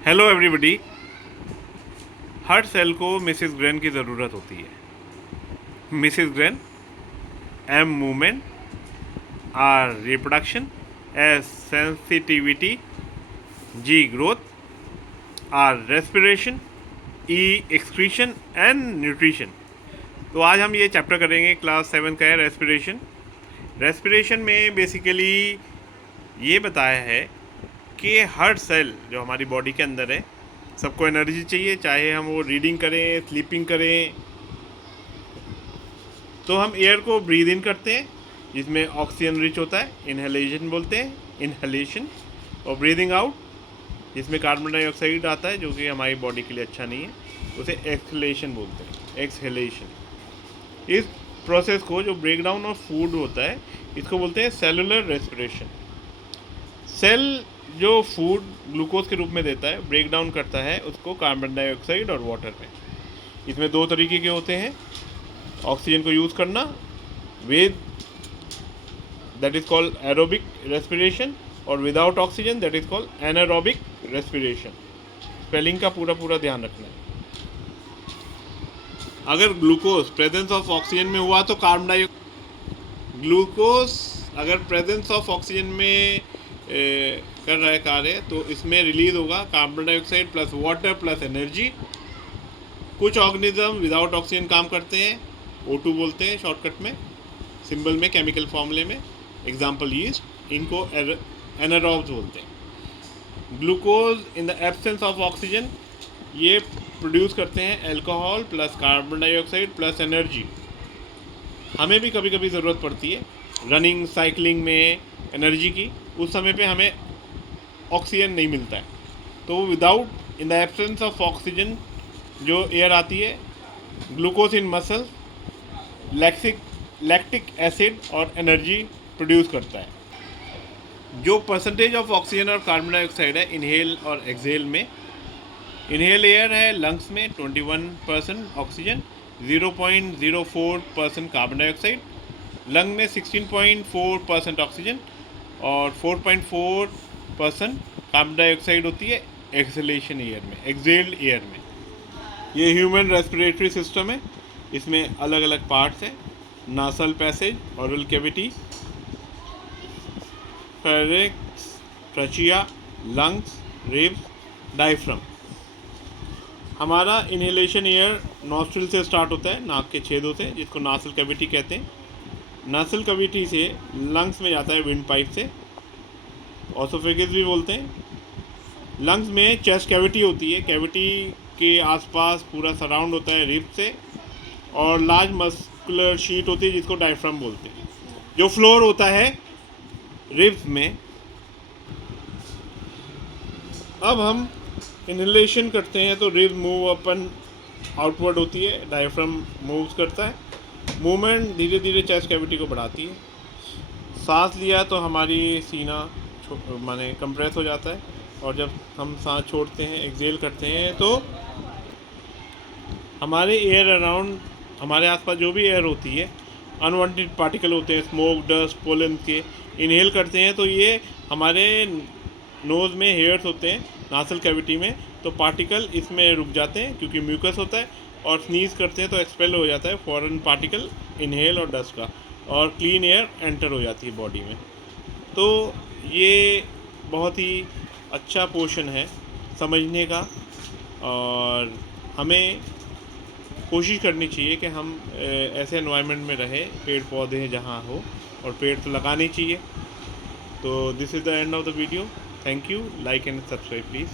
Hello everybody. हर cell को Mrs Gren की ज़रूरत होती है। Mrs Gren M movement, R reproduction, S sensitivity, G growth, R respiration, E excretion and nutrition. तो आज हम ये चैप्टर करेंगे, क्लास 7 का है रेस्पिरेशन। रेस्पिरेशन में बेसिकली ये बताया है कि हर सेल जो हमारी बॉडी के अंदर है, सबको एनर्जी चाहिए, चाहे हम वो रीडिंग करें, स्लीपिंग करें। तो हम एयर को ब्रीद इन करते हैं जिसमें ऑक्सीजन रिच होता है, इनहेलेशन बोलते हैं, इनहेलेशन। और ब्रीदिंग आउट जिसमें कार्बन डाइऑक्साइड आता है जो कि हमारी बॉडी के लिए अच्छा नहीं है, उसे एक्सहेलेशन बोलते हैं, एक्सहेलेशन। इस प्रोसेस को, जो ब्रेक डाउन ऑफ फूड होता है, इसको बोलते हैं सेलुलर रेस्पिरेशन। सेल जो फूड ग्लूकोज के रूप में देता है, ब्रेक डाउन करता है उसको कार्बन डाइऑक्साइड और वाटर में। इसमें दो तरीके के होते हैं, ऑक्सीजन को यूज़ करना with, that is called aerobic respiration, और without oxygen that is called anaerobic respiration. Spelling का पूरा ध्यान रखना है। अगर ग्लूकोज प्रेजेंस ऑफ ऑक्सीजन में हुआ तो कार्बन डाइऑक्साइड, ग्लूकोज अगर प्रेजेंस ऑफ ऑक्सीजन में कर रहा है कार्य, तो इसमें रिलीज होगा carbon dioxide plus water plus energy. कुछ ऑर्गेनिज्म विदाउट ऑक्सीजन काम करते हैं, O2 बोलते हैं शॉर्टकट में, सिंबल में, केमिकल फॉर्मूले में। एग्जाम्पल यीस्ट, इनको एनारोब्स बोलते हैं। Glucose in the absence of oxygen ये प्रोड्यूस करते हैं alcohol plus carbon dioxide plus energy. हमें भी कभी कभी ज़रूरत पड़ती है रनिंग, साइकिलिंग में एनर्जी की, उस समय पे हमें ऑक्सीजन नहीं मिलता है, तो without, in the absence of oxygen जो एयर आती है, glucose in muscle lactic acid और एनर्जी प्रोड्यूस करता है। जो परसेंटेज ऑफ ऑक्सीजन और कार्बन डाइऑक्साइड है इनहेल और एक्सहेल में, इनहेल एयर है लंग्स में 21% ऑक्सीजन, 0.04% कार्बन डाइऑक्साइड, लंग में 16.4% ऑक्सीजन और 4.4% कार्बन डाइऑक्साइड होती है एक्सहेलेशन एयर में, एक्सहेल्ड एयर में। ये ह्यूमन रेस्पिरेटरी सिस्टम है। इसमें अलग अलग पार्ट्स हैं, nasal passage, oral cavity, pharynx, trachea, lungs, ribs, diaphragm. हमारा इनहेलेशन एयर नॉस्ट्रिल से स्टार्ट होता है, नाक के छेदों से, जिसको नासल कैविटी कहते हैं। नासल कैविटी से लंग्स में जाता है विंड पाइप से, ऑसोफेगस भी बोलते हैं। लंग्स में चेस्ट कैविटी होती है, कैविटी के आसपास पूरा सराउंड होता है रिब से, और लार्ज मस्कुलर शीट होती है जिसको डायफ्राम बोलते हैं, जो फ्लोर होता है रिब्स में। अब हम इनहेलेशन करते हैं तो रिब मूव अपन आउटवर्ड होती है, डायफ्राम मूव्स करता है। मूवमेंट धीरे धीरे चेस्ट कैविटी को बढ़ाती है। सांस लिया तो हमारी सीना माने कंप्रेस हो जाता है, और जब हम सांस छोड़ते हैं, एक्सहेल करते हैं, तो हमारे एयर अराउंड, हमारे आसपास जो भी एयर होती है, अनवांटेड पार्टिकल होते हैं, स्मोक, डस्ट, पोलन के, इनहेल करते हैं तो ये हमारे नोज़ में हेयर्स होते हैं नासल कैविटी में, तो पार्टिकल इसमें रुक जाते हैं क्योंकि म्यूकस होता है, और स्नीज करते हैं तो एक्सपेल हो जाता है फॉरेन पार्टिकल, इनहेल और डस्ट का, और क्लीन एयर एंटर हो जाती है बॉडी में। तो ये बहुत ही अच्छा पोर्शन है समझने का, और हमें कोशिश करनी चाहिए कि हम ऐसे एनवायरनमेंट में रहें, पेड़ पौधे जहाँ हो, और पेड़ तो लगाने चाहिए। तो this is the end of the video. Thank you, like and subscribe please.